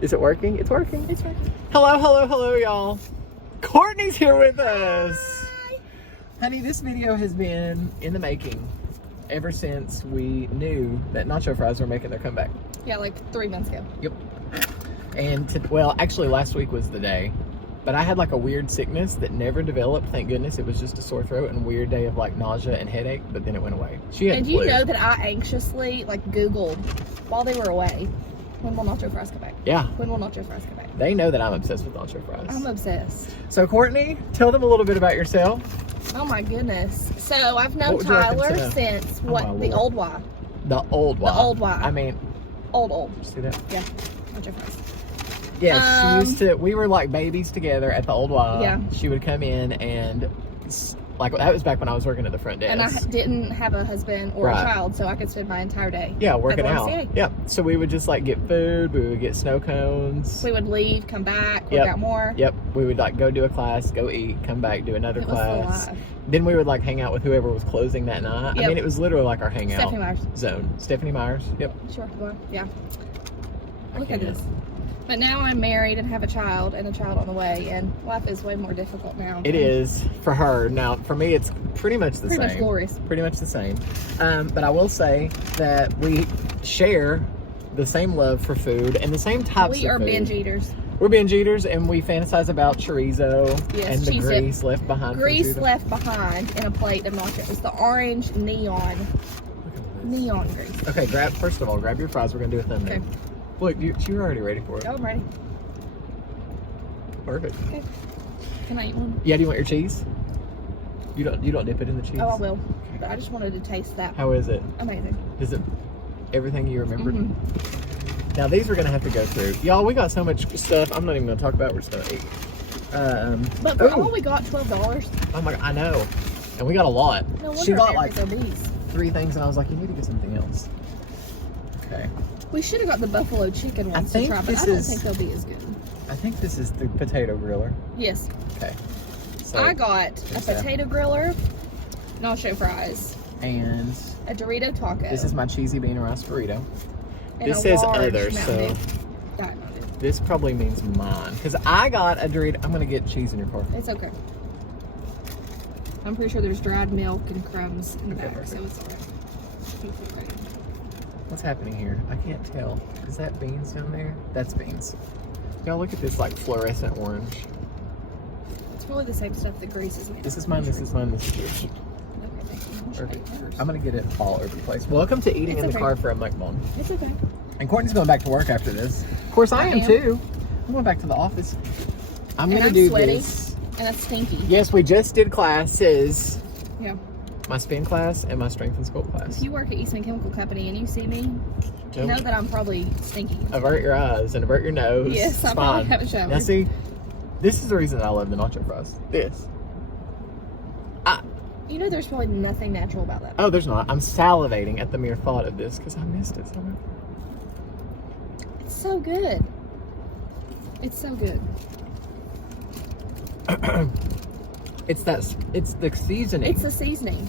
Is it working? It's working. It's working. Hello, y'all. Courtney's here with us. Hi. Honey, this video has been in the making ever since we knew that nacho fries were making their comeback. Yeah, like 3 months ago. Yep. And well, actually last week was the day. But I had like a weird sickness that never developed, thank goodness. It was just a sore throat and a weird day of like nausea and headache, but then it went away. She had And the you flu. know that I anxiously like Googled while they were away, when will nacho fries come back? Yeah. When will nacho fries come back? They know that I'm obsessed with nacho fries. I'm obsessed. So Courtney, tell them a little bit about yourself. Oh my goodness. So I've known What would you like them to Tyler know? since Oh, what? my The Lord. old Y. The old Y. The old Y. I mean, Old. see that? Yeah. Nacho fries. Yeah, she used to, we were like babies together at the old Y. Yeah. She would come in and, like, that was back when I was working at the front desk. And I didn't have a husband or Right. a child, so I could spend my entire day. Yeah, working at the out. YMCA. Yep. So we would just like get food, we would get snow cones. We would leave, come back, work Yep. out more. Yep. We would like go do a class, go eat, come back, do another It was the class. life. Then we would like hang out with whoever was closing that night. I Yep. mean, it was literally like our hangout Stephanie Myers. zone. Stephanie Myers. Yep. Sure. Well, yeah. Look can't. at this. But now I'm married and have a child and a child on the way, and life is way more difficult now. It is for her. Now, for me, it's pretty much the Pretty same. much glorious. Pretty much the same. But I will say that we share the same love for food and the same types We of are food. binge eaters. We're binge eaters, and we fantasize about chorizo Yes, and the cheese grease left behind. from Grease chorizo. left behind in a plate of nachos. The orange neon grease. Okay, first of all, grab your fries. We're gonna do a thumbnail. Okay. Look, you're already ready for it. Oh, I'm ready. Perfect. Okay. Can I eat one? Yeah, do you want your cheese? You don't dip it in the cheese? Oh, I will. But I just wanted to taste that. How is it? Amazing. Is it everything you remembered? Mhm. Now these we're gonna have to go through. Y'all, we got so much stuff. I'm not even gonna talk about. We're just gonna eat. But for ooh. all we got $12. Oh my god, I know. And we got a lot. No She wonder got our like parents are obese. 3 things, and I was like, you need to get something else. Okay. We should have got the buffalo chicken ones to think try, but this I don't is- think they'll be as good. I think this is the potato griller. Yes. Okay. So, I got a there's that. potato griller, nacho fries, And a Dorito taco. this is my cheesy bean and rice burrito. and This a says large other, Mountain so Dew. Got Mountain Dew. this probably means mine. Because I got a Dorito. I'm going to get cheese in your car. It's okay. I'm pretty sure there's dried milk and crumbs in the Okay, back, perfect. so it's alright. What's happening here? I can't tell. Is that beans down there? That's beans. Y'all look at this like fluorescent orange. It's probably the same stuff that Grease is in. This is mine, this is mine, this is yours. Okay, thank you. Perfect. I'm gonna get it all over the place. Welcome to eating It's in the okay. car for a mukbang. It's okay. And Courtney's going back to work after this. Of course I am too. I'm going back to the office. I'm And gonna I'm do sweaty. this. And it's stinky. Yes, we just did classes. Yeah. My spin class and my strength and sculpt class. If you work at Eastman Chemical Company and you see me, you Don't know that I'm probably stinky. avert your eyes and avert your nose. Yes, It's I probably fine. haven't showered. Now see, this is the reason I love the nacho fries. This. You know there's probably nothing natural about that. Oh, there's not. I'm salivating at the mere thought of this because I missed it so much. It's so good. It's so good. It's the seasoning. It's the seasoning.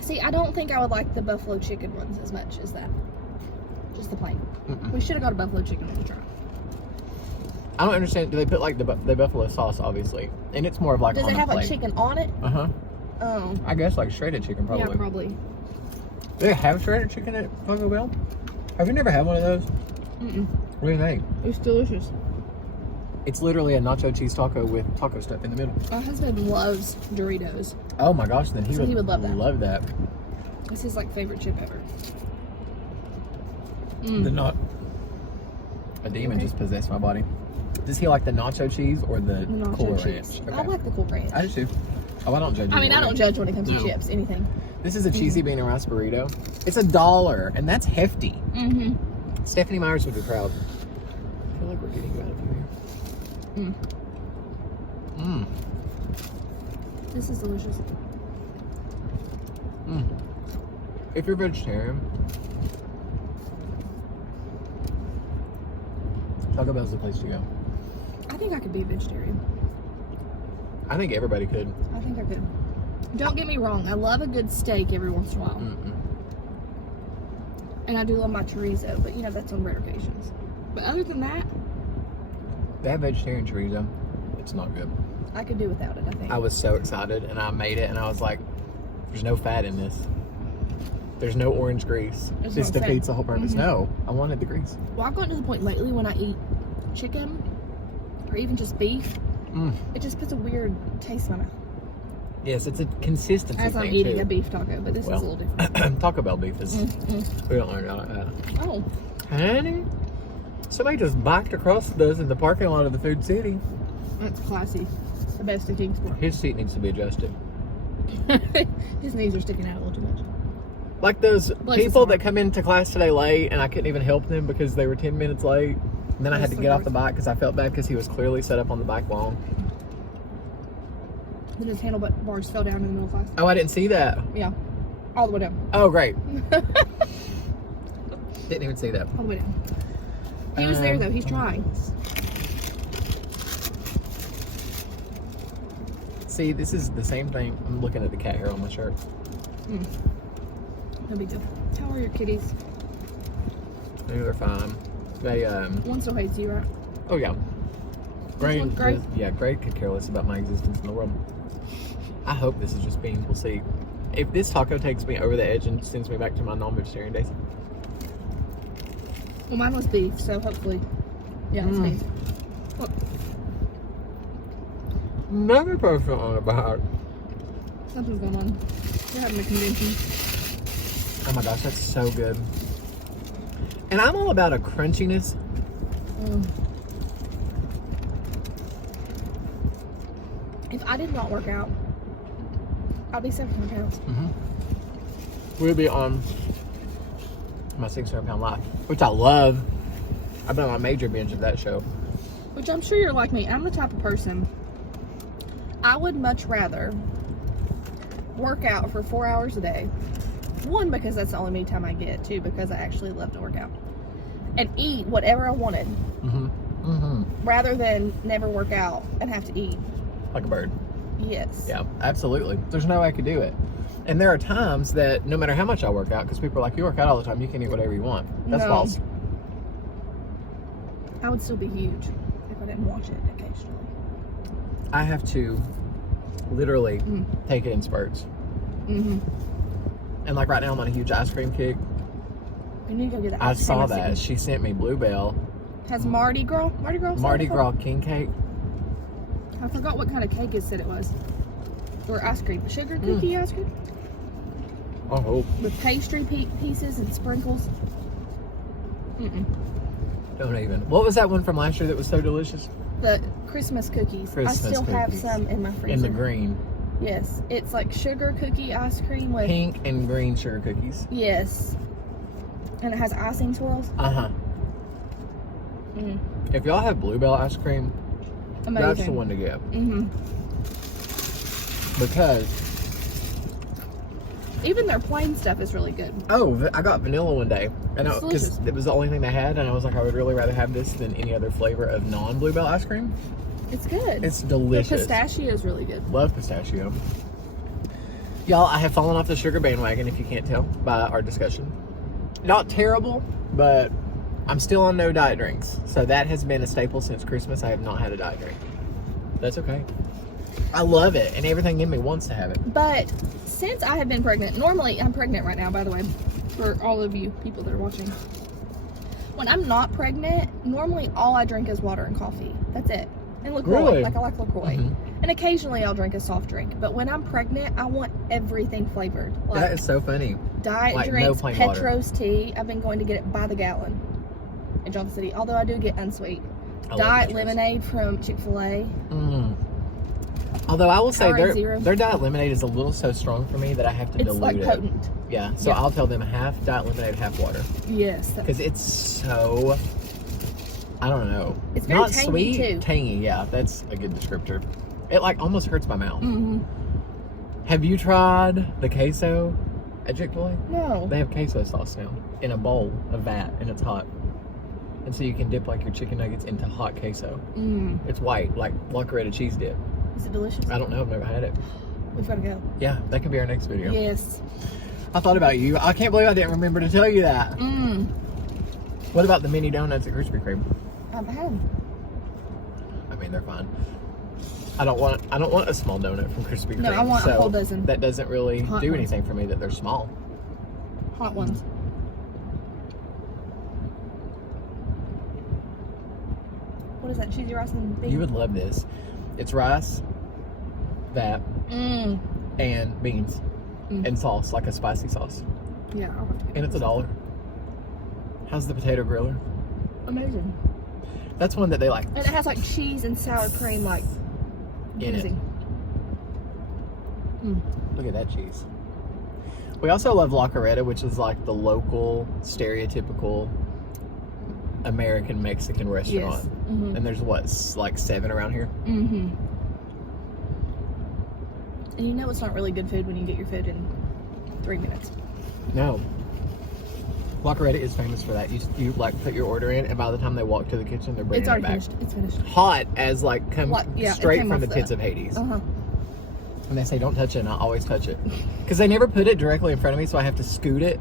See, I don't think I would like the buffalo chicken ones as much as that. Just the plain. Mm-mm. We should have got a buffalo chicken one to try. I don't understand. Do they put like the buffalo sauce, obviously, and it's more of like Does on it a have plate. like chicken on it? Uh huh. Oh. I guess like shredded chicken probably. Yeah, probably. Do they have shredded chicken at Taco Bell? Have you never had one of those? Mm-mm. What do you think? It's delicious. It's literally a nacho cheese taco with taco stuff in the middle. My husband loves Doritos. Oh my gosh, then he So would he would love that. Love that. It's his like favorite chip ever. The not a demon just possessed my body. Does he like the nacho cheese or the Nacho Cool cheese. Ranch? I like the Cool Ranch. I do too. Oh, I don't judge. I mean, I don't judge when it comes No. to chips, anything. This is a cheesy bean and rice burrito. It's $1, and that's hefty. Mm-hmm. Stephanie Myers would be proud. I feel like we're getting out of here. Mm. This is delicious. If you're vegetarian, Taco Bell's the place to go. I think I could be a vegetarian. I think everybody could. I think I could. Don't get me wrong. I love a good steak every once in a while. And I do love my chorizo, but you know, that's on rare occasions. But other than that, They have vegetarian chorizo. It's not good. I could do without it, I think. I was so excited, and I made it, and I was like, there's no fat in this. There's no orange grease. That's This what I'm defeats the saying. whole purpose. Mhm. No, I wanted the grease. Well, I've gotten to the point lately when I eat chicken or even just beef, it just puts a weird taste on it. Yes, it's a consistency As I'm thing, eating too. a beef taco, but this is a little different. Taco Bell beef is... We don't learn about that. Oh, Honey, somebody just biked across us in the parking lot of the Food City. that's classy. The best in Kingsport. His seat needs to be adjusted. His knees are sticking out a little too much. Like those Bless his people heart. that come into class today late, and I couldn't even help them because they were 10 minutes late. And then I had Bless to the get off Lord. the bike because I felt bad because he was clearly set up on the bike wrong. Then his handlebars fell down in the middle of class. Oh, I didn't see that. Yeah, all the way down. Oh, great. Didn't even see that. All the way down. He was there though. He's trying. See, this is the same thing. I'm looking at the cat hair on my shirt. No big deal. How are your kitties? They're fine. They, One still hates you, right? oh yeah. Gray, one Gray? yeah, Gray could care less about my existence in the world. I hope this is just beans. We'll see. If this taco takes me over the edge and sends me back to my non-vegetarian days. Well, mine was beef, so hopefully, yeah, it's beef. Look, Another person on the back. something's going on. We're having a convention. Oh my gosh, that's so good. And I'm all about a crunchiness. If I did not work out, I'd be 700 pounds. We'll be on my 600-pound life, which I love. I've been on a major binge of that show. Which I'm sure you're like me. I'm the type of person, I would much rather work out for 4 hours a day. One, because that's the only me time I get. Two, because I actually love to work out. And eat whatever I wanted. Rather than never work out and have to eat. Like a bird. Yes. Yeah, absolutely. There's no way I could do it. And there are times that no matter how much I work out, because people are like, you work out all the time, you can eat whatever you want. That's No. false. I would still be huge if I didn't watch it occasionally. I have to literally take it in spurts. And like right now I'm on a huge ice cream kick. You need to go get the I ice cream saw and that. see. She sent me Bluebell. Has Mardi Gras? Mardi Gras king cake. I forgot what kind of cake it said it was. Or ice cream. Sugar cookie ice cream? I hope. With pastry pieces and sprinkles. Don't even. What was that one from last year that was so delicious? The Christmas cookies. Christmas I still have cookies. some in my freezer. In the green. Yes. It's like sugar cookie ice cream with... Pink and green sugar cookies. Yes. And it has icing swirls. Uh-huh. If y'all have Bluebell ice cream, Amazing. that's the one to get. Because... Even their plain stuff is really good. Oh, I got vanilla one day. And It's because delicious. it was the only thing they had, and I was like, I would really rather have this than any other flavor of non-Bluebell ice cream. It's good. It's The delicious. pistachio is really good. Love pistachio. Y'all, I have fallen off the sugar bandwagon, if you can't tell by our discussion. Not terrible, but I'm still on no diet drinks. So that has been a staple since Christmas. I have not had a diet drink. That's okay. I love it, and everything in me wants to have it. But since I have been pregnant, normally I'm pregnant right now, by the way, for all of you people that are watching. When I'm not pregnant, normally all I drink is water and coffee. That's it. And LaCroix. Really? Like I like LaCroix. And occasionally I'll drink a soft drink. But when I'm pregnant, I want everything flavored. Like That is so funny. diet like no drinks, plain water. Petros tea. I've been going to get it by the gallon in Johnson City. Although I do get unsweet. I love Diet Petros. lemonade from Chick-fil-A. Although I will say Powerade Zero. their diet lemonade is a little so strong for me that I have to It's dilute like it. potent. Yeah, so Yeah. I'll tell them half diet lemonade, half water. Yes. Because it's so, I don't know. It's very Not tangy, sweet, too. tangy, yeah, that's a good descriptor. It like almost hurts my mouth. Mm-hmm. Have you tried the queso at Chick-fil-A? No. They have queso sauce now in a bowl, a vat, and it's hot. And so you can dip like your chicken nuggets into hot queso. It's white, like Lockeretta cheese dip. Is it delicious? I don't know, I've never had it. We've got to go. Yeah, that could be our next video. Yes. I thought about you. I can't believe I didn't remember to tell you that. Mmm. What about the mini donuts at Krispy Kreme? I've had them. I mean, they're fine. I don't want a small donut from Krispy Kreme. No, I want a whole dozen. That doesn't really Hot do ones. anything for me that they're small. Hot ones. What is that? Cheesy rice and beans? You would love this. It's rice, that, Mmm. and beans, and sauce, like a spicy sauce. Yeah, I'll have to get And it's $1. How's the potato griller? amazing. That's one that they like And it has like cheese and sour cream, like in it. juicy. Mm. Look at that cheese. We also love La Carreta, which is like the local, stereotypical American Mexican restaurant. Yes. Mm-hmm. And there's what, like 7 around here? Mm-hmm. And you know it's not really good food when you get your food in 3 minutes. No. La Carreta is famous for that. You like put your order in, and by the time they walk to the kitchen, they're bringing It's it already back. finished. It's finished. Hot as like It straight came from off the pits of Hades. Uh-huh. And they say don't touch it, and I always touch it because they never put it directly in front of me, so I have to scoot it,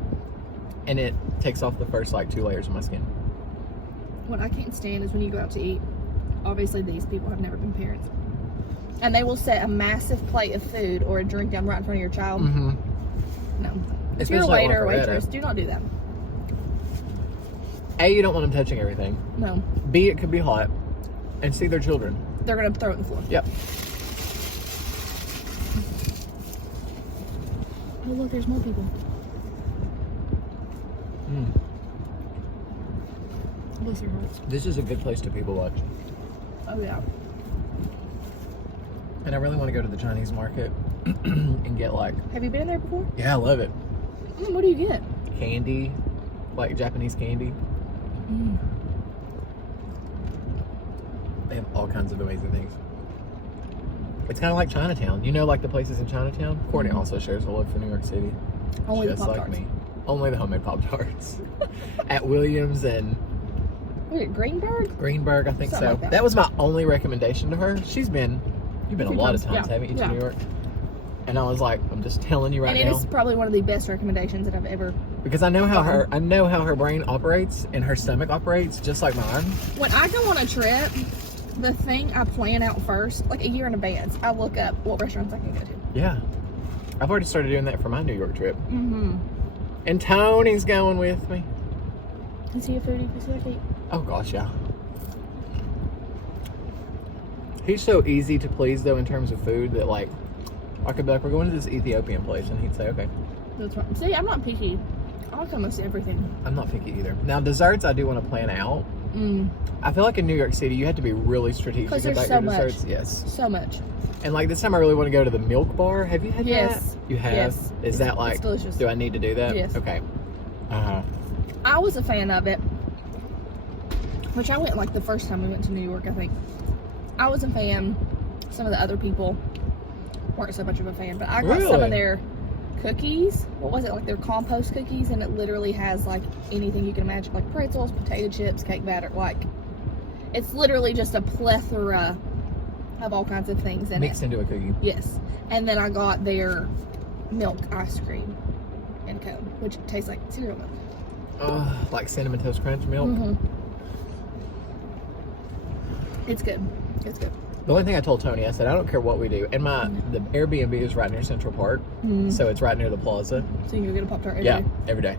and it takes off the first like 2 layers of my skin. What I can't stand is when you go out to eat. Obviously, these people have never been parents, and they will set a massive plate of food or a drink down right in front of your child. Mm-hmm. No, if you're a Especially at waiter or La Carreta. waitress, do not do that. A, you don't want them touching everything. No, B, it could be hot. And C, they're children. they're gonna throw it on the floor. Yep. Oh look, there's more people. Bless your hearts. This is a good place to people watch. Oh yeah. And I really want to go to the Chinese market and get like, Have you been in there before? yeah, I love it. What do you get? Candy, like Japanese candy. Mm. They have all kinds of amazing things. It's kind of like Chinatown. You know, like the places in Chinatown? Courtney also shares a love for New York City. Only just the like Pop-Tarts. me. Only the homemade Pop-Tarts. At Williams and Wait, Greenberg? Greenberg, I think Something so. like that. That was my only recommendation to her. You've been a lot of times, Yeah. haven't you, to Yeah. New York? And I was like, I'm just telling you right And it now. is probably one of the best recommendations that I've ever. Because I know how her brain operates and her stomach operates just like mine. When I go on a trip, the thing I plan out first, like a year in advance, I look up what restaurants I can go to. Yeah. I've already started doing that for my New York trip. Mm-hmm. And Tony's going with me. Is he a foodie? Does he like to eat? Oh gosh, yeah. He's so easy to please though in terms of food that like I could be like, we're going to this Ethiopian place, and he'd say, okay. That's right. See, I'm not picky. I like almost everything. I'm not picky either. Now desserts I do want to plan out. Mm. I feel like in New York City you have to be really strategic 'Cause there's about so your much. desserts. Yes. So much. And like this time I really want to go to the Milk Bar. Have you had Yes. that? You have? Yes. Is that like, It's delicious. do I need to do that? Yes. Okay. Uh-huh. I was a fan of it, which I went like the first time we went to New York, I think. I was a fan. Some of the other people weren't so much of a fan, but I got some Really? of their cookies. What was it, like their compost cookies? And it literally has like anything you can imagine, like pretzels, potato chips, cake batter. Like it's literally just a plethora of all kinds of things in Mixed it. into a cookie. Yes, and then I got their milk ice cream and cone, which tastes like cereal milk. Oh, like Cinnamon Toast Crunch milk. Mm-hmm. It's good. It's good. The only thing I told Tony, I said, I don't care what we do. And the Airbnb is right near Central Park. So it's right near the plaza. So you can go get a Pop-Tart Yeah, every day.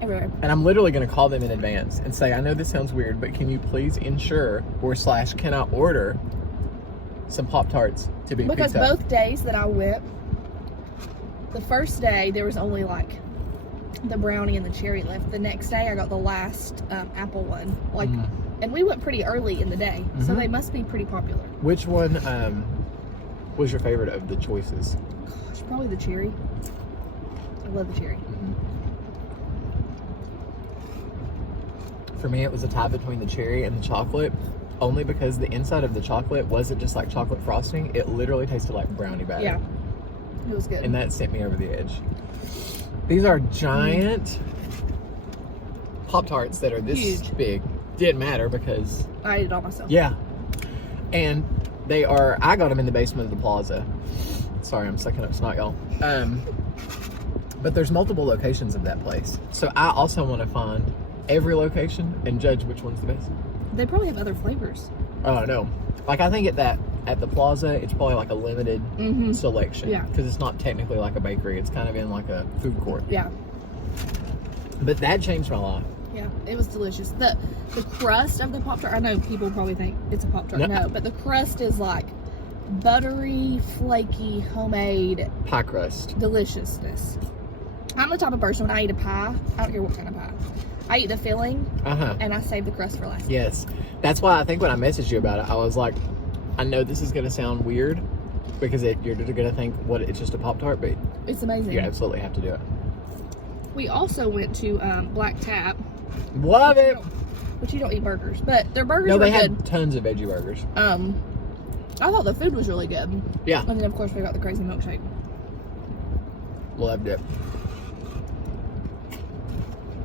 everywhere. And I'm literally going to call them in advance and say, I know this sounds weird, but can you please ensure / can I order some Pop-Tarts to be Because picked up? both days that I went, the first day there was only like the brownie and the cherry left. The next day I got the last apple one. Like, and we went pretty early in the day, so they must be pretty popular. Which one was your favorite of the choices? Gosh, probably the cherry. I love the cherry. For me, it was a tie between the cherry and the chocolate, only because the inside of the chocolate wasn't just like chocolate frosting. It literally tasted like brownie batter. Yeah, it was good. And that sent me over the edge. These are giant Pop-Tarts that are this Huge. big. Didn't matter because, I ate it all myself. yeah. And they are, I got them in the basement of the plaza. Sorry, I'm sucking up snot, y'all. But there's multiple locations of that place. So I also want to find every location and judge which one's the best. They probably have other flavors. Oh, I know. Like, I think at the plaza, it's probably like a limited selection. Yeah. Because it's not technically like a bakery. It's kind of in like a food court. Yeah. But that changed my life. Yeah, it was delicious. The crust of the Pop-Tart, I know people probably think it's a Pop-Tart. No, but the crust is like buttery, flaky, homemade pie crust. Deliciousness. I'm the type of person when I eat a pie, I don't care what kind of pie, I eat the filling and I save the crust for last. Yes. That's why I think when I messaged you about it, I was like, I know this is going to sound weird because you're going to think, what, it's just a Pop-Tart, but it's amazing. You absolutely have to do it. We also went to Black Tap. Love it. But you don't eat burgers. But their burgers were good. No, they had tons of veggie burgers. I thought the food was really good. Yeah. And then, of course, we got the crazy milkshake. Loved it.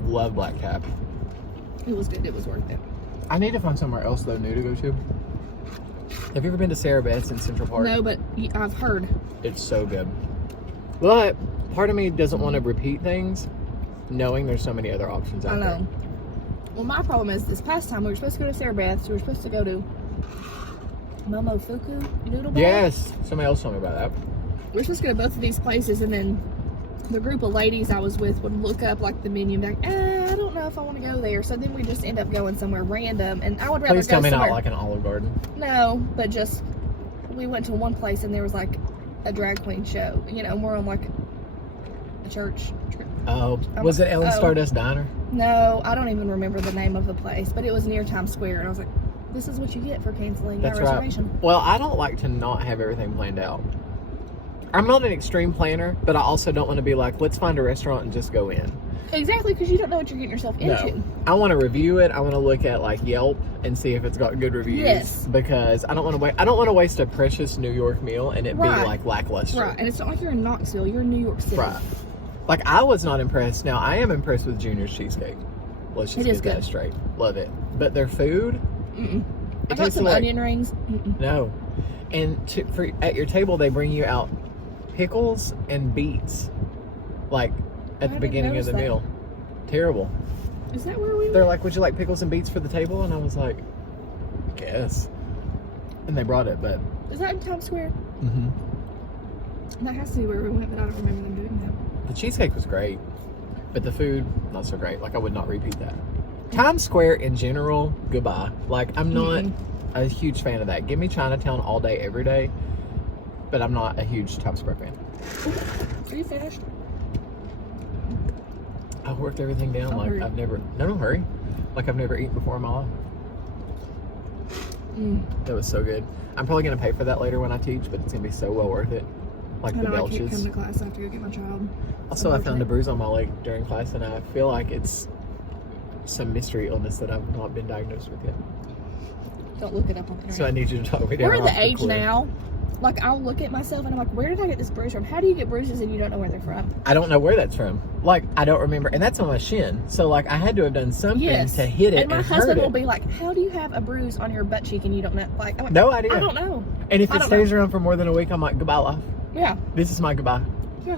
Love Black Tap. It was good. It was worth it. I need to find somewhere else, though, new to go to. Have you ever been to Sarah Beth's in Central Park? No, but I've heard. It's so good. But part of me doesn't want to repeat things, knowing there's so many other options out there. Well, my problem is this past time we were supposed to go to Sarah Beth's. We were supposed to go to Momofuku Noodle Bar. Yes. Somebody else told me about that. We were supposed to go to both of these places, and then the group of ladies I was with would look up like the menu and be like, I don't know if I want to go there. So then we just end up going somewhere random, and I would rather Please go tell me somewhere. not like an Olive Garden. No, but just we went to one place and there was like a drag queen show. You know, we're on like a church trip. Oh, was it Ellen Stardust Diner? No, I don't even remember the name of the place, but it was near Times Square, and I was like, this is what you get for canceling my reservation. Right. Well, I don't like to not have everything planned out. I'm not an extreme planner, but I also don't want to be like, let's find a restaurant and just go in. Exactly, because you don't know what you're getting yourself into. No. I want to review it. I want to look at like Yelp and see if it's got good reviews. Yes. Because I don't want to wait. I don't want to waste a precious New York meal and it be like lackluster. Right, and it's not like you're in Knoxville. You're in New York City. Right. Like, I was not impressed. Now, I am impressed with Junior's Cheesecake. Let's just get that straight. Love it. But their food? I got some onion rings. No. And at your table, they bring you out pickles and beets. Like, at the beginning of the meal. Terrible. Is that where we were? They're like, would you like pickles and beets for the table? And I was like, I guess. And they brought it, but... Is that in Times Square? That has to be where we went, but I don't remember them doing that. The cheesecake was great, but the food, not so great. Like, I would not repeat that. Times Square in general, goodbye. Like, I'm not a huge fan of that. Give me Chinatown all day, every day, but I'm not a huge Times Square fan. Are you finished? I worked everything down I've never, no hurry. Like, I've never eaten before in my life. That was so good. I'm probably going to pay for that later when I teach, but it's going to be so well worth it. Like the belches. I can't come to class. I have to go get my child. Also, I found a bruise on my leg during class, and I feel like it's some mystery illness that I've not been diagnosed with yet. Don't look it up on the internet. So I need you to talk me down. We're at the age now. Like, I'll look at myself and I'm like, where did I get this bruise from? How do you get bruises and you don't know where they're from? I don't know where that's from. Like, I don't remember. And that's on my shin. So, like, I had to have done something to hit it. And my husband will be like, how do you have a bruise on your butt cheek and you don't know? Like, I'm like, no idea. I don't know. And if it stays around for more than a week, I'm like, goodbye, life. Yeah. This is my goodbye. Yeah.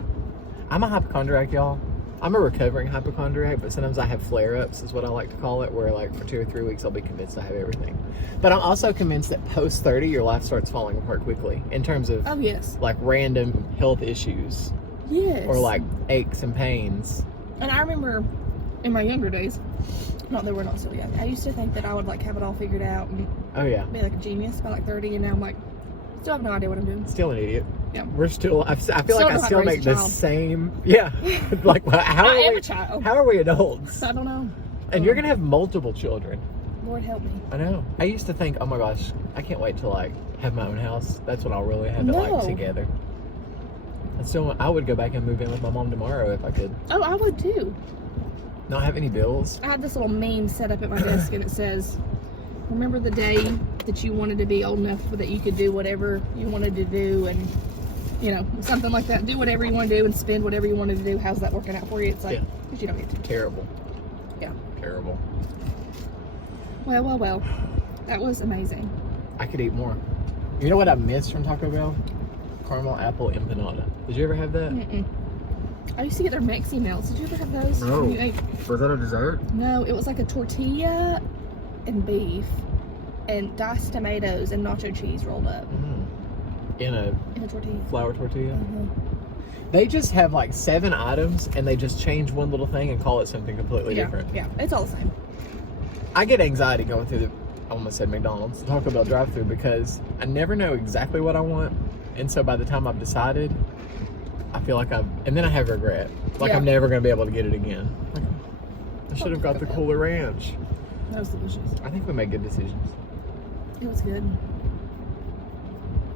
I'm a hypochondriac, y'all. I'm a recovering hypochondriac, but sometimes I have flare-ups, is what I like to call it, where, like, for 2 or 3 weeks, I'll be convinced I have everything. But I'm also convinced that post-30, your life starts falling apart quickly in terms of, like, random health issues. Yes. Or, like, aches and pains. And I remember in my younger days, not that we're not so young, I used to think that I would, like, have it all figured out and be, like, a genius by, like, 30, and now I'm, like, still have no idea what I'm doing. Still an idiot. Yeah. We're still, I feel like I still make the same, like, how are we adults? I don't know. And you're going to have multiple children. Lord help me. I know. I used to think, oh my gosh, I can't wait to, like, have my own house. That's when I'll really have it, like, together. I would go back and move in with my mom tomorrow if I could. Oh, I would too. Not have any bills. I had this little meme set up at my desk and it says, remember the day that you wanted to be old enough that you could do whatever you wanted to do, and you know, something like that. Do whatever you want to do and spend whatever you wanted to do. How's that working out for you? It's like, because you don't get to. Terrible. Yeah. Terrible. Well. That was amazing. I could eat more. You know what I missed from Taco Bell? Caramel apple empanada. Did you ever have that? I used to get their Mexi melts. Did you ever have those? No. You ate- Was that a dessert? No, it was like a tortilla and beef and diced tomatoes and nacho cheese rolled up In a in a tortilla. flour tortilla? Uh-huh. They just have like 7 items and they just change one little thing and call it something completely different. Yeah, it's all the same. I get anxiety going through I almost said McDonald's, Taco Bell drive-thru, because I never know exactly what I want. And so by the time I've decided, I feel like and then I have regret. Like Yeah. I'm never going to be able to get it again. Like, I should have got the Cooler Ranch. That was delicious. I think we made good decisions. It was good.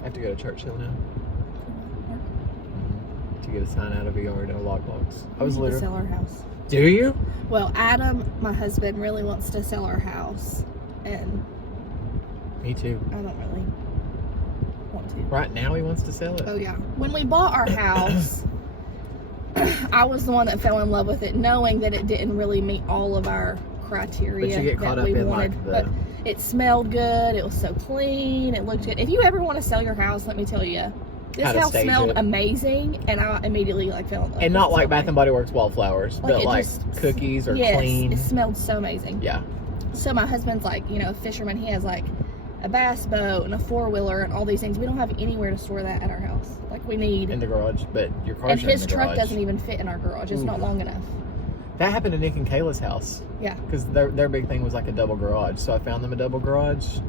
I have to go to Churchill now to get a sign out of a yard and a lockbox. I was We need to literally. sell our house. Do you? Well, Adam, my husband, really wants to sell our house, and Me too. I don't really want to. Right now he wants to sell it. Oh yeah. When we bought our house, I was the one that fell in love with it, knowing that it didn't really meet all of our criteria But you get caught that up we in wanted. like the. But it smelled good. It was so clean. It looked good. If you ever want to sell your house, let me tell you, this How to house stage smelled it. amazing, and I immediately like fell in love. And with not it like so Bath much. and Body Works wallflowers, Like, but it like just- cookies or Yes, clean. it smelled so amazing. Yeah. So my husband's like, you know, a fisherman. He has like a bass boat and a 4-wheeler and all these things. We don't have anywhere to store that at our house. Like we need. In the garage, but your car's And in his the truck garage. doesn't even fit in our garage. It's not Ooh. long enough. That happened to Nick and Kayla's house. Yeah. Because their big thing was like a double garage. So I found them a double garage,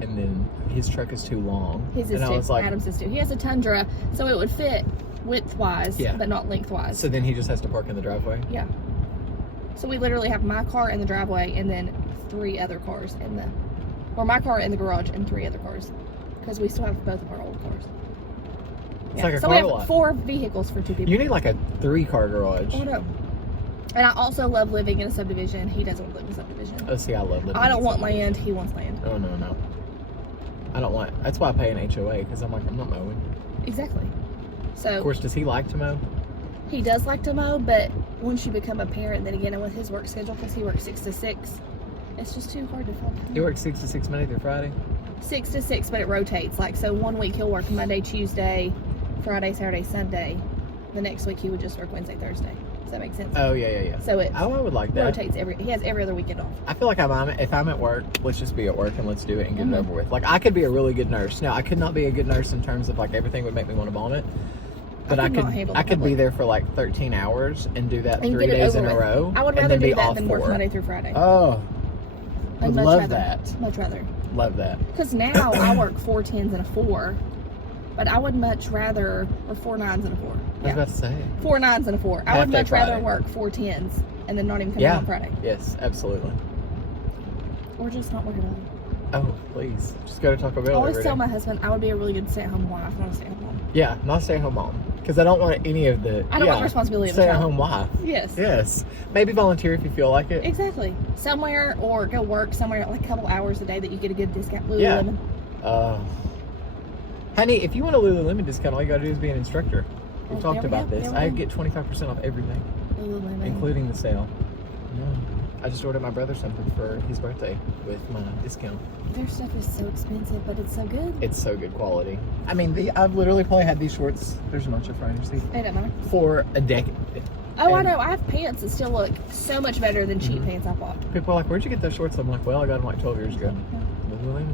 and then his truck is too long. His is and too. I was like, Adam's is too. He has a Tundra, so it would fit width-wise, Yeah. but not lengthwise. so then he just has to park in the driveway. Yeah. So we literally have my car in the driveway and then 3 other cars in the, or my car in the garage and 3 other cars, because we still have both of our old cars. It's like a so car we have lot. 4 vehicles for 2 people. You need like a 3-car garage. Oh no. And I also love living in a subdivision. He doesn't live in a subdivision. Oh, see, I love living. I don't in want subdivision. land. He wants land. Oh no. I don't want. That's why I pay an HOA, because I'm like, I'm not mowing. Exactly. Of So course, does he like to mow? he does like to mow, but once you become a parent, then again, and with his work schedule, because he works 6 to 6, it's just too hard to find time. He works 6 to 6 Monday through Friday. 6 to 6, but it rotates. Like, so one week he'll work Monday, Tuesday, Friday, Saturday, Sunday. The next week he would just work Wednesday, Thursday. Does that make sense? Oh yeah. So it Oh, I would like that. rotates he has every other weekend off. I feel like if I'm at work, let's just be at work and let's do it and get Mhm. it over with. Like I could be a really good nurse. Now I could not be a good nurse in terms of like everything would make me want to vomit. But I could not handle the I could be public. there for like 13 hours and do that And 3 get it days in over a with. row. I would and rather then do be that off than work 4. Monday through Friday. Oh, I'd would much love rather. that. Much rather. Love that. Because now I work 4 10s and a 4, but I would much rather, or 4 9s and a 4. I was Yeah. about to say. 4 9s and a 4. I Half would day much rather Friday. work 4 10s and then not even come in Yeah. on Friday. Yes, absolutely. Or just not work at all. Oh, please. Just go to Taco I Bell always every tell day. my husband I would be a really good stay-at-home wife, not a stay-at-home mom. Yeah, not stay-at-home mom. Because I don't want any of the... I don't want the responsibility of a child. Stay-at-home wife. Yes. Yes. Maybe volunteer if you feel like it. Exactly. Somewhere, or go work somewhere like a couple hours a day that you get a good discount. Yeah. Lululemon. Honey, if you want a Lululemon discount, all you gotta do is be an instructor. We've Oh, talked there we about go, this. there we I go. get 25% off everything, Lululemon. including the sale. Yeah. I just ordered my brother something for his birthday with my discount. Their stuff is so expensive, but it's so good. It's so good quality. I mean, I've literally probably had these shorts. There's a bunch of frames. It doesn't matter. For a decade. Oh, I And know. I have pants that still look so much better than cheap Mhm. pants I bought. People are like, "Where'd you get those shorts?" I'm like, "Well, I got them like 12 years ago." Lululemon.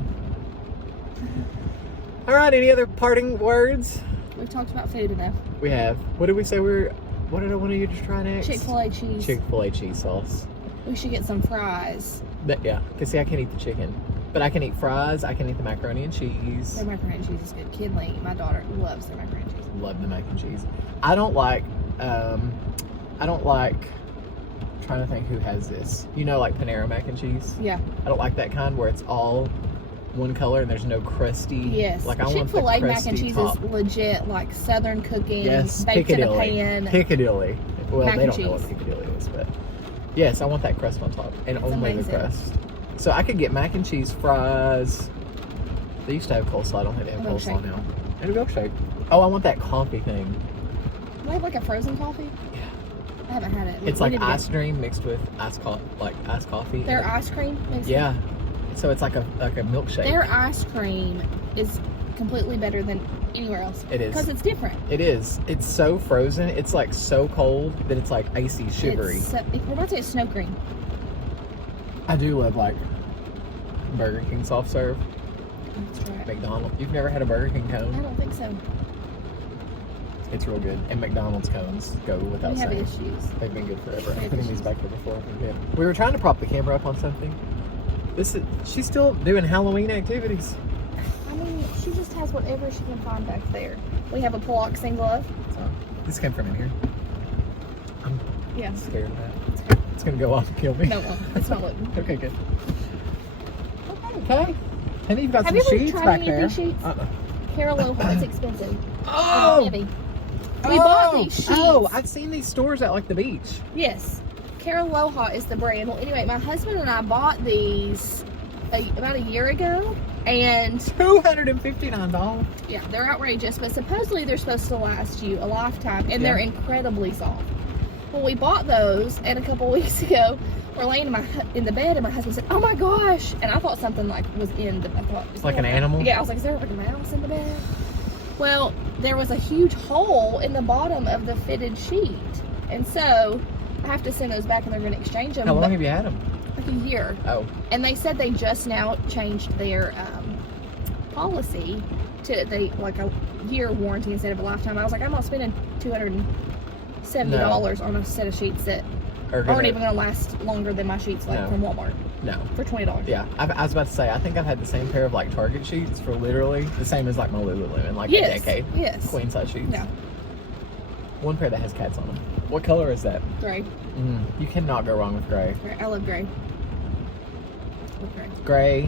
All right. Any other parting words? We've talked about food enough. We have. What did we say? What did I want you to try next? Chick-fil-A cheese. Chick-fil-A cheese sauce. We should get some fries. Yeah, because see, I can't eat the chicken, but I can eat fries. I can eat the macaroni and cheese. Their macaroni and cheese is good. Kinley, my daughter, loves their macaroni and cheese. Love the mac and cheese. I don't like. I'm trying to think who has this. You know, like Panera mac and cheese. Yeah. I don't like that kind where it's all one color and there's no crusty. Yes. Like I want the Chick-fil-A mac crusty and cheese top. is legit, like Southern cooking, Yes, baked in a Piccadilly. pan. Piccadilly. Well, Mac they and don't know what cheese. Piccadilly is, but yes, I want that crust on top and It's only amazing. the crust. So I could get mac and cheese, fries. They used to have coleslaw. I don't think they have A coleslaw milkshake. now. And a milkshake. Oh, I want that coffee thing. Do they have like a frozen coffee? Yeah. I haven't had it. It's We like need to get- ice cream mixed with iced coffee. Their ice cream? Makes Yeah. So it's like a milkshake. Their ice cream is completely better than anywhere else. It is. Because it's different. It is. It's so frozen. It's like so cold that it's like icy, sugary. It reminds me of snow cream. I do love like Burger King soft serve. That's right. McDonald's. You've never had a Burger King I cone? don't think so. It's real good. And McDonald's cones go without We have saying. issues. They've been good forever. We have I've put these issues. back there before. They're good. We were trying to prop the camera up on something. She's still doing Halloween activities. I mean, she just has whatever she can find back there. We have a Poloxing glove. So, this came from in here. I'm Yeah. scared of that. It's going to go off and kill me. No, it's not looking. Okay, good. Okay. Okay. And you've got Have some you ever sheets tried back any of there. these sheets? Carolo, it's expensive. Oh! Heavy. We bought these sheets. Oh, I've seen these stores at like the beach. Yes. Caraloha is the brand. Well, anyway, my husband and I bought these about a year ago, and $259. yeah, they're outrageous, but supposedly they're supposed to last you a lifetime, and they're incredibly soft. Well, we bought those, and a couple weeks ago, we're laying in the bed, and my husband said, "Oh my gosh!" And I thought something like was in the. I thought It's like an animal. Yeah, I was like, "Is there like a mouse in the bed?" Well, there was a huge hole in the bottom of the fitted sheet, and so I have to send those back, and they're going to exchange them. How long have you had them? Like a year. Oh. And they said they just now changed their policy to like a year warranty instead of a lifetime. I was like, I'm not spending $270 on a set of sheets that aren't even going to last longer than my sheets from Walmart. No. For $20. Yeah, I was about to say, I think I've had the same pair of like Target sheets for literally the same as like my Lululemon, like a decade. Yes. Queen size sheets. No. One pair that has cats on them. What color is that? Gray. You cannot go wrong with gray. I love gray. Love gray. Gray,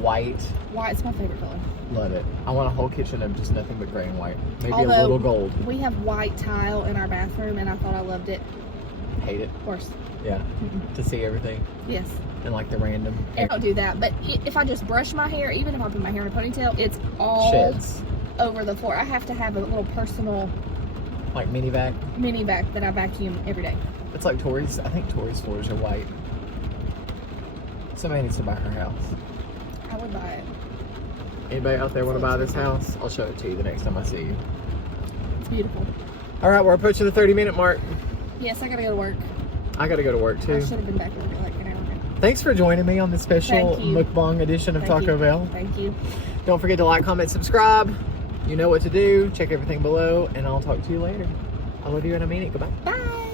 white. White's my favorite color. Love it. I want a whole kitchen of just nothing but gray and white. Maybe Although, a little gold. We have white tile in our bathroom, and I thought I loved it. Hate it. Of course. Yeah. To see everything. Yes. And like the random. I don't do that, but if I just brush my hair, even if I put my hair in a ponytail, it's all sheds over the floor. I have to have a little personal like mini vac that I vacuum every day. It's like Tori's. I think Tori's floors are white. Somebody needs to buy her house. I would buy it. Anybody out there want to buy this house? I'll show it to you the next time I see you. It's beautiful. All right, we're approaching the 30-minute mark. Yes, I gotta go to work. I gotta go to work too. I should have been back like an hour ago. Thanks for joining me on this special mukbang edition of Taco Bell. Thank you. Don't forget to like, comment, subscribe. You know what to do. Check everything below, and I'll talk to you later. I love you and I mean it. Goodbye. Bye.